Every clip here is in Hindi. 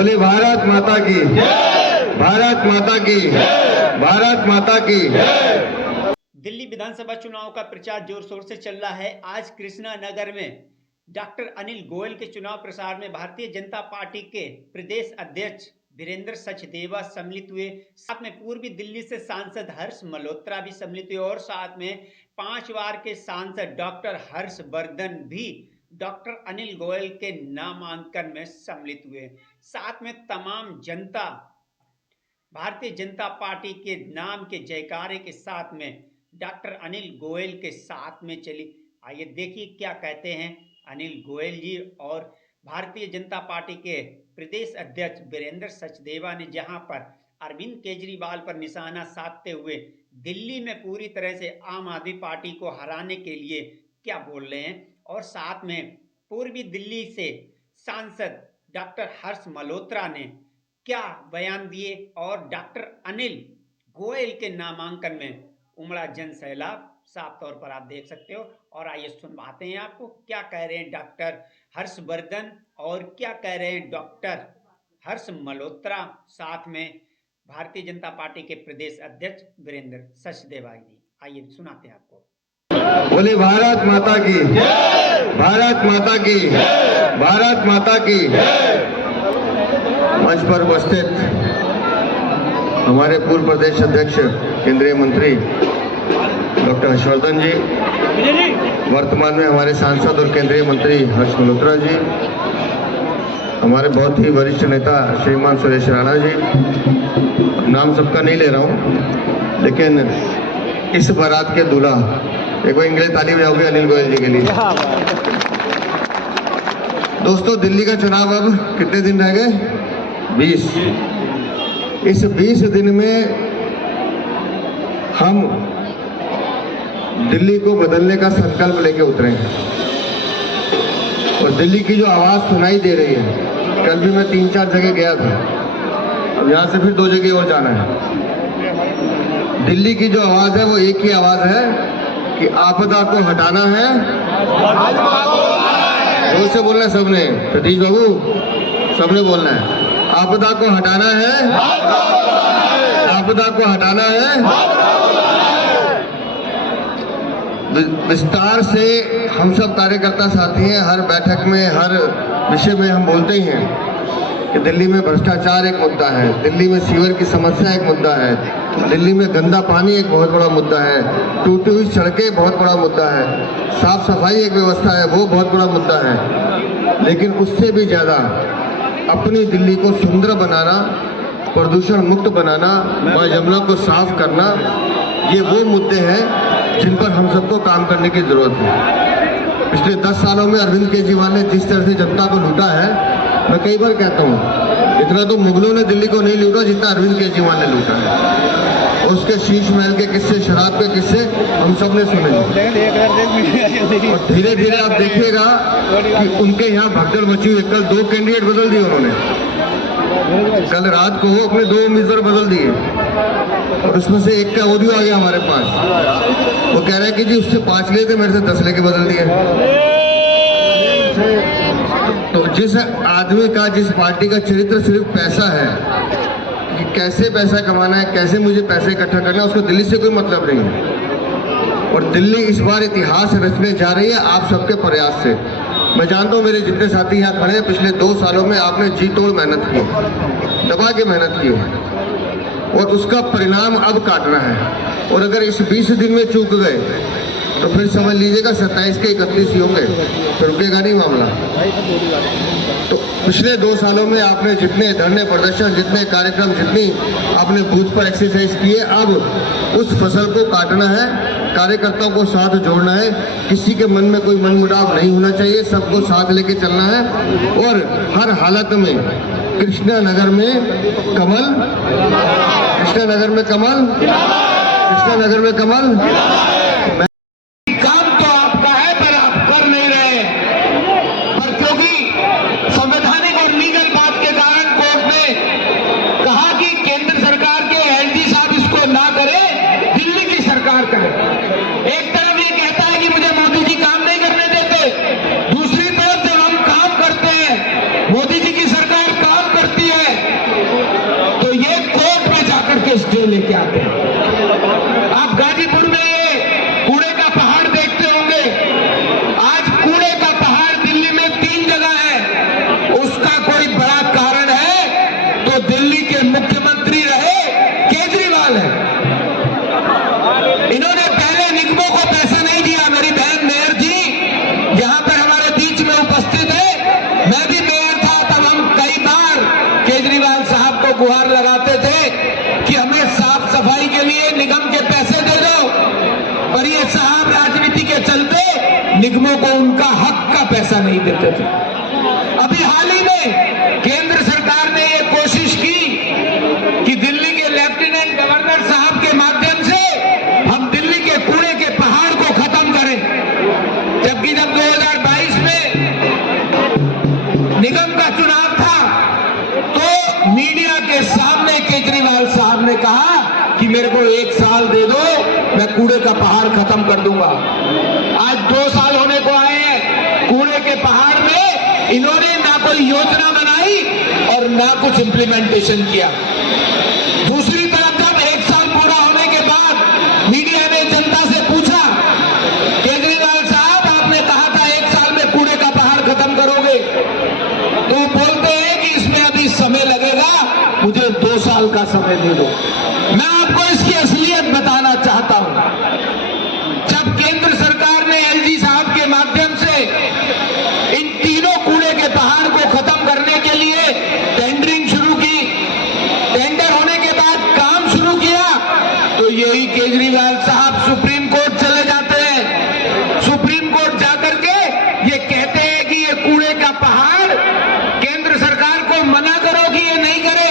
बोले भारत माता की, भारत माता की, भारत माता की। दिल्ली विधानसभा चुनाव का प्रचार जोर शोर से चल रहा है। आज कृष्णा नगर में डॉक्टर अनिल गोयल के चुनाव प्रचार में भारतीय जनता पार्टी के प्रदेश अध्यक्ष वीरेंद्र सचदेवा सम्मिलित हुए। साथ में पूर्वी दिल्ली से सांसद हर्ष मल्होत्रा भी सम्मिलित हुए और साथ में 5 बार के सांसद डॉक्टर हर्षवर्धन भी डॉक्टर अनिल गोयल के नामांकन में सम्मिलित हुए। साथ में तमाम जनता भारतीय जनता पार्टी के नाम के जयकारे के साथ में डॉक्टर अनिल गोयल के साथ में चली। आइए देखिए क्या कहते हैं अनिल गोयल जी और भारतीय जनता पार्टी के प्रदेश अध्यक्ष वीरेंद्र सचदेवा ने, जहां पर अरविंद केजरीवाल पर निशाना साधते हुए दिल्ली में पूरी तरह से आम आदमी पार्टी को हराने के लिए क्या बोल रहे हैं और साथ में पूर्वी दिल्ली से सांसद डॉक्टर हर्ष मल्होत्रा ने क्या बयान दिए और डॉक्टर अनिल गोयल के नामांकन में उमड़ा जन सैलाब साफ तौर पर आप देख सकते हो। और आइए सुनवाते हैं आपको क्या कह रहे हैं डॉक्टर हर्षवर्धन और क्या कह रहे हैं डॉक्टर हर्ष मल्होत्रा, साथ में भारतीय जनता पार्टी के प्रदेश अध्यक्ष वीरेंद्र सचदेवा जी। आइए सुनाते हैं आपको। बोले भारत माता की, भारत माता की, भारत माता की। मंच पर उपस्थित हमारे पूर्व प्रदेश अध्यक्ष केंद्रीय मंत्री डॉक्टर हर्षवर्धन जी, वर्तमान में हमारे सांसद और केंद्रीय मंत्री हर्ष मल्होत्रा जी, हमारे बहुत ही वरिष्ठ नेता श्रीमान सुरेश राणा जी, नाम सबका नहीं ले रहा हूं, लेकिन इस बारात के दूल्हा, एक बार इंग्लिश ताली बजाओगे अनिल गोयल जी के लिए। दोस्तों, दिल्ली का चुनाव अब कितने दिन रह गए? 20। इस 20 दिन में हम दिल्ली को बदलने का संकल्प लेके उतरे हैं और दिल्ली की जो आवाज सुनाई दे रही है, कल भी मैं 3-4 जगह गया था, अब यहाँ से फिर 2 जगह और जाना है। दिल्ली की जो आवाज है वो एक ही आवाज है कि आपदा को हटाना है। जोर से बोलना है सबने, सतीश बाबू सबने बोलना है, आपदा को हटाना है, आपदा को हटाना है। विस्तार से हम सब कार्यकर्ता साथी हैं, हर बैठक में हर विषय में हम बोलते ही हैं कि दिल्ली में भ्रष्टाचार एक मुद्दा है, दिल्ली में सीवर की समस्या एक मुद्दा है, दिल्ली में गंदा पानी एक बहुत बड़ा मुद्दा है, टूटी हुई सड़कें बहुत बड़ा मुद्दा है, साफ सफाई एक व्यवस्था है वो बहुत बड़ा मुद्दा है। लेकिन उससे भी ज़्यादा अपनी दिल्ली को सुंदर बनाना, प्रदूषण मुक्त बनाना, माँ यमुना को साफ करना, ये वो मुद्दे हैं जिन पर हम सबको काम करने की जरूरत है। पिछले 10 सालों में अरविंद केजरीवाल ने जिस तरह से जनता को लूटा है, मैं कई बार कहता हूँ, इतना तो मुगलों ने दिल्ली को नहीं लूटा जितना अरविंद केजरीवाल ने लूटा है। उसके शीश महल के किस्से, शराब के किस्से हम सब ने सुने। और धीरे धीरे आप देखिएगा कि उनके यहाँ भगदड़ मची हुई। कल 2 कैंडिडेट बदल दिए उन्होंने, कल रात को अपने 2 उम्मीदवार बदल दिए और उसमें से एक का ऑडियो आ गया हमारे पास। वो कह रहे हैं कि जी उससे 5 लिए थे, मेरे से 10 लेके बदल दिए। तो जिस आदमी का, जिस पार्टी का चरित्र सिर्फ पैसा है कि कैसे पैसा कमाना है, कैसे मुझे पैसे इकट्ठा करना है, उसको दिल्ली से कोई मतलब नहीं है। और दिल्ली इस बार इतिहास रचने जा रही है आप सबके प्रयास से। मैं जानता हूँ मेरे जितने साथी यहाँ खड़े हैं, पिछले 2 सालों में आपने जी तोड़ मेहनत की, दबा के मेहनत की और उसका परिणाम अब काटना है। और अगर इस 20 दिन में चूक गए तो फिर समझ लीजिएगा 27 के 31 ही होंगे, फिर रुकेगा नहीं मामला। तो पिछले 2 सालों में आपने जितने धरने प्रदर्शन, जितने कार्यक्रम, जितनी आपने बूथ पर एक्सरसाइज किए, अब उस फसल को काटना है, कार्यकर्ताओं को साथ जोड़ना है, किसी के मन में कोई मनमुटाव नहीं होना चाहिए, सबको साथ लेके चलना है और हर हालत में कृष्णा नगर में कमल, कृष्णा नगर में कमल, कृष्णा नगर में कमल। एक तरफ ये कहता है कि मुझे मोदी जी काम नहीं करने देते, दूसरी तरफ जब हम काम करते हैं, मोदी जी की सरकार काम करती है पैसा नहीं देते थे। अभी हाल ही में केंद्र सरकार ने ये कोशिश की कि दिल्ली के लेफ्टिनेंट गवर्नर साहब के माध्यम से हम दिल्ली के कूड़े के पहाड़ को खत्म करें, जबकि जब 2022 में निगम का चुनाव था तो मीडिया के सामने केजरीवाल साहब ने कहा कि मेरे को 1 साल दे दो, मैं कूड़े का पहाड़ खत्म कर दूंगा। आज 2 साल होने को आए हैं, कूड़े के पहाड़ में इन्होंने ना कोई योजना बनाई और ना कुछ इंप्लीमेंटेशन किया। दूसरी तरफ जब 1 साल पूरा होने के बाद मीडिया ने जनता से पूछा, केजरीवाल साहब आपने कहा था 1 साल में कूड़े का पहाड़ खत्म करोगे, तो बोलते हैं कि इसमें अभी समय लगेगा, मुझे 2 साल का समय दे दो। मैं आपको इसकी असलियत बताना चाहता हूं। जब केंद्र सरकार ने एलजी साहब के माध्यम से इन तीनों कूड़े के पहाड़ को खत्म करने के लिए टेंडरिंग शुरू की, टेंडर होने के बाद काम शुरू किया, तो यही केजरीवाल साहब सुप्रीम कोर्ट चले जाते हैं। सुप्रीम कोर्ट जाकर के ये कहते हैं कि ये कूड़े का पहाड़ केंद्र सरकार को मना करो कि ये नहीं करे।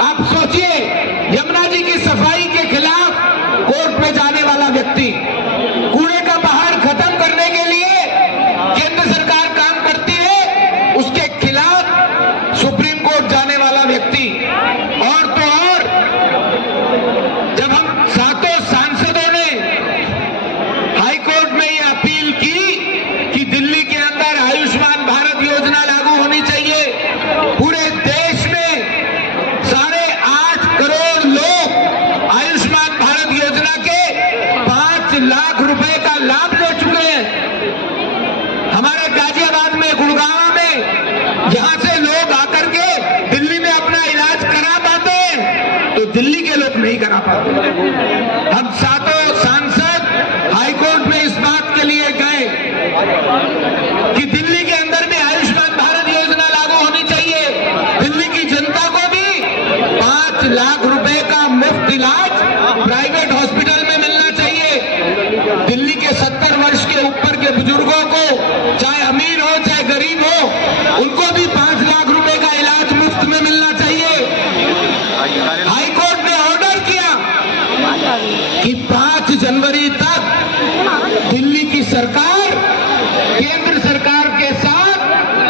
आप सोचिए, यमुना जी की सफाई के खिलाफ कोर्ट में जाने वाला व्यक्ति, कूड़े का पहाड़ खत्म करने के लिए केंद्र सरकार काम करती है, उसके खिलाफ सुप्रीम कोर्ट जाने वाला व्यक्ति। और तो और जब हम सातों सांसदों ने हाई कोर्ट में यह अपील की कि दिल्ली के अंदर आयुष्मान भारत योजना लागू होनी चाहिए, पूरे देश में 8.5 करोड़ लोग आयुष्मान भारत योजना के 5 लाख रुपए का लाभ ले चुके हैं। हमारे गाजियाबाद में, गुड़गांव में, यहां से लोग आकर के दिल्ली में अपना इलाज करा पाते हैं, तो दिल्ली के लोग नहीं करा पाते। हम सातों सांसद हाईकोर्ट में इस बात के लिए गए कि दिल्ली के अंदर भी आयुष्मान भारत योजना लागू होनी चाहिए, दिल्ली की जनता को भी 5 लाख रुपए का मुफ्त इलाज प्राइवेट हॉस्पिटल में मिलना चाहिए। दिल्ली के 70 वर्ष के ऊपर के बुजुर्गों को, चाहे अमीर हो चाहे गरीब हो, उनको भी 5 लाख रुपए का इलाज मुफ्त में मिलना चाहिए। हाईकोर्ट ने ऑर्डर किया कि 5 जनवरी तक दिल्ली की सरकार केंद्र सरकार के साथ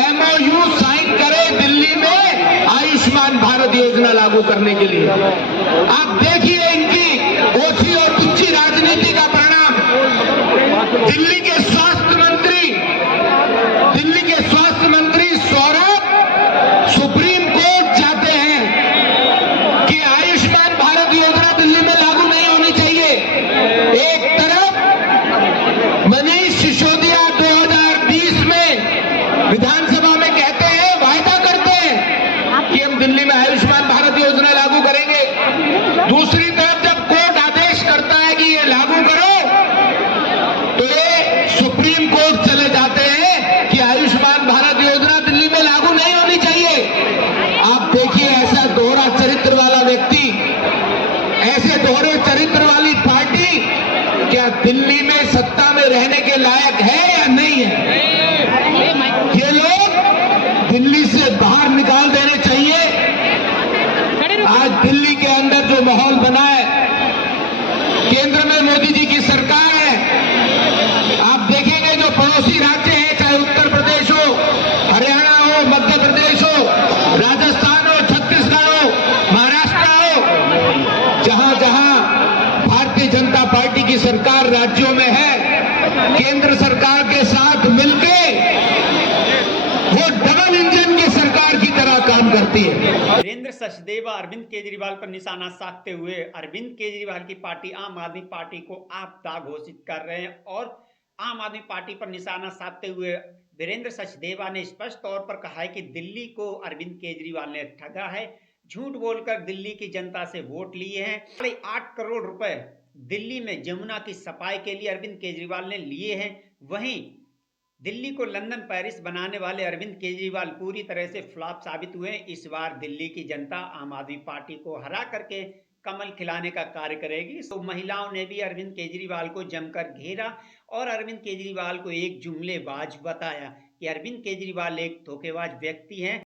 एमओयू साइन करे दिल्ली में आयुष्मान भारत योजना लागू करने के लिए। आप देखिए इनकी ओछी और तुच्छी राजनीति का परिणाम। दिल्ली के स्वास्थ्य मंत्री सौरभ सुप्रीम कोर्ट जाते हैं कि आयुष्मान भारत योजना दिल्ली में लागू नहीं होनी चाहिए। एक तरफ मनीष सिसोदिया 2020 में विधानसभा में कहते हैं, वायदा करते हैं कि हम दिल्ली में आयुष्मान भारत योजना लागू करेंगे। दूसरी तरफ जब कोर्ट आदेश करता है कि ये लागू करो, तो ये सुप्रीम कोर्ट चले जाते हैं कि आयुष्मान भारत योजना दिल्ली में लागू नहीं होनी चाहिए। आप देखिए, ऐसा दोहरा चरित्र वाला व्यक्ति, ऐसे दोहरे चरित्र वाली पार्टी क्या दिल्ली में सत्ता में रहने के लायक है या नहीं है? ये लोग दिल्ली से बाहर निकाल देने चाहिए। आज दिल्ली के अंदर जो माहौल बना है, केंद्र में मोदी जी की सरकार है, आप देखेंगे जो पड़ोसी राज्य हैं, चाहे उत्तर प्रदेश हो, हरियाणा हो, मध्य प्रदेश हो, राजस्थान हो, छत्तीसगढ़ हो, महाराष्ट्र हो, जहां जहां भारतीय जनता पार्टी की सरकार राज्यों में है, केंद्र सरकार के साथ मिलकर वो डबल इंजन की सरकार की तरह काम करती है। वीरेंद्र सचदेवा अरविंद केजरीवाल पर निशाना साधते हुए अरविंद केजरीवाल की पार्टी आम आदमी पार्टी को आपदा घोषित कर रहे हैं और आम आदमी पार्टी पर निशाना साधते हुए वीरेंद्र सचदेवा ने स्पष्ट तौर पर कहा है कि दिल्ली को अरविंद केजरीवाल ने ठगा है, झूठ बोलकर दिल्ली की जनता से वोट लिए हैं। 8 करोड़ रुपए दिल्ली में जमुना की सफाई के लिए अरविंद केजरीवाल ने लिए हैं। वहीं दिल्ली को लंदन पेरिस बनाने वाले अरविंद केजरीवाल पूरी तरह से फ्लॉप साबित हुए। इस बार दिल्ली की जनता आम आदमी पार्टी को हरा करके कमल खिलाने का कार्य करेगी। तो महिलाओं ने भी अरविंद केजरीवाल को जमकर घेरा और अरविंद केजरीवाल को एक जुमलेबाज बताया कि अरविंद केजरीवाल एक धोखेबाज व्यक्ति हैं